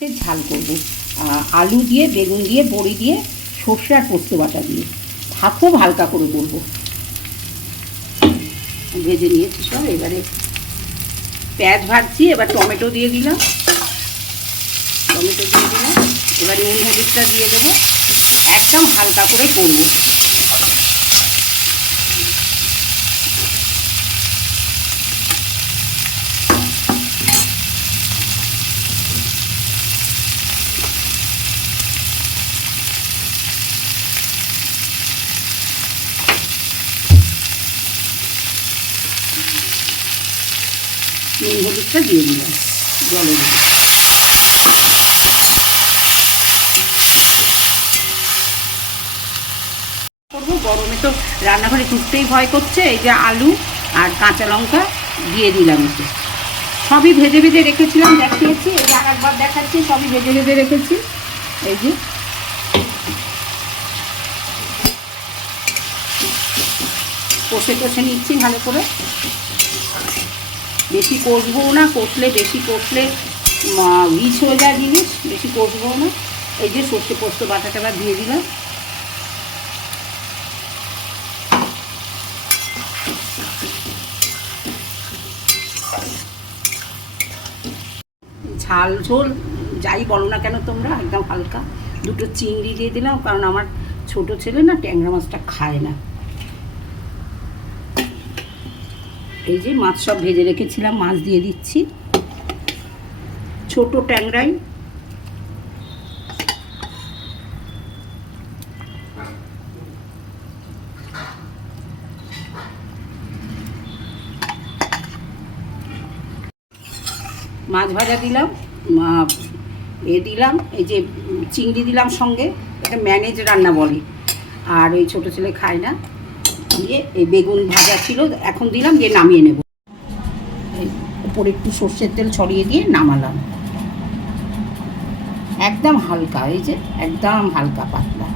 ঝাল করব আলু দিয়ে, বেগুন দিয়ে, বড়ি দিয়ে, সর্ষে আর পোস্ত বাটা দিয়ে। খুব হালকা করে করব। ভেজে নিয়েছি সব। এবারে পেঁয়াজ ভাজছি, এবার টমেটো দিয়ে দিলাম। এবারে নুন হলুদটা দিয়ে দেবো। একদম হালকা করে করব। নুন হলুদটা দিয়ে দিলাম জলের মধ্যে। করবো গরমে তো রান্নাঘরে ঢুকতেই ভয় করছে। এই যে আলু আর কাঁচা লঙ্কা দিয়ে দিলাম। এতে সবই ভেজে ভেজে রেখেছিলাম, দেখিয়েছি। এই যে আরেকবার দেখাচ্ছি, সবই ভেজে ভেজে রেখেছি। এই যে কষে নিচ্ছি ভালো করে। বেশি কষবো না, বেশি কষলে রিচ হয়ে যায় জিনিস, বেশি কষবো না। এই যে সর্ষে পোস্ত বাটাটা দিয়ে দিলাম। ঝাল ঝোল যাই বলো না কেন তোমরা, একদম হালকা। দুটো চিংড়ি দিয়ে দিলাম, কারণ আমার ছোট ছেলে না ট্যাংরা মাছটা খায় না। এই যে মাছ সব ভেজে রেখেছিলাম, মাছ দিয়ে দিচ্ছি। ছোট ট্যাংরাই। মাছ ভাজা দিলাম, দিলাম, এই যে চিংড়ি দিলাম সঙ্গে। এটা ম্যানেজ রান্না বলে, আর ওই ছোটো ছেলে খায় না। দিয়ে এই বেগুন ভাজা ছিল, এখন দিলাম, দিয়ে নামিয়ে নেব। এই উপরে একটু সর্ষের তেল ছড়িয়ে দিয়ে নামালাম। একদম হালকা, এই যে একদম হালকা পাতলা।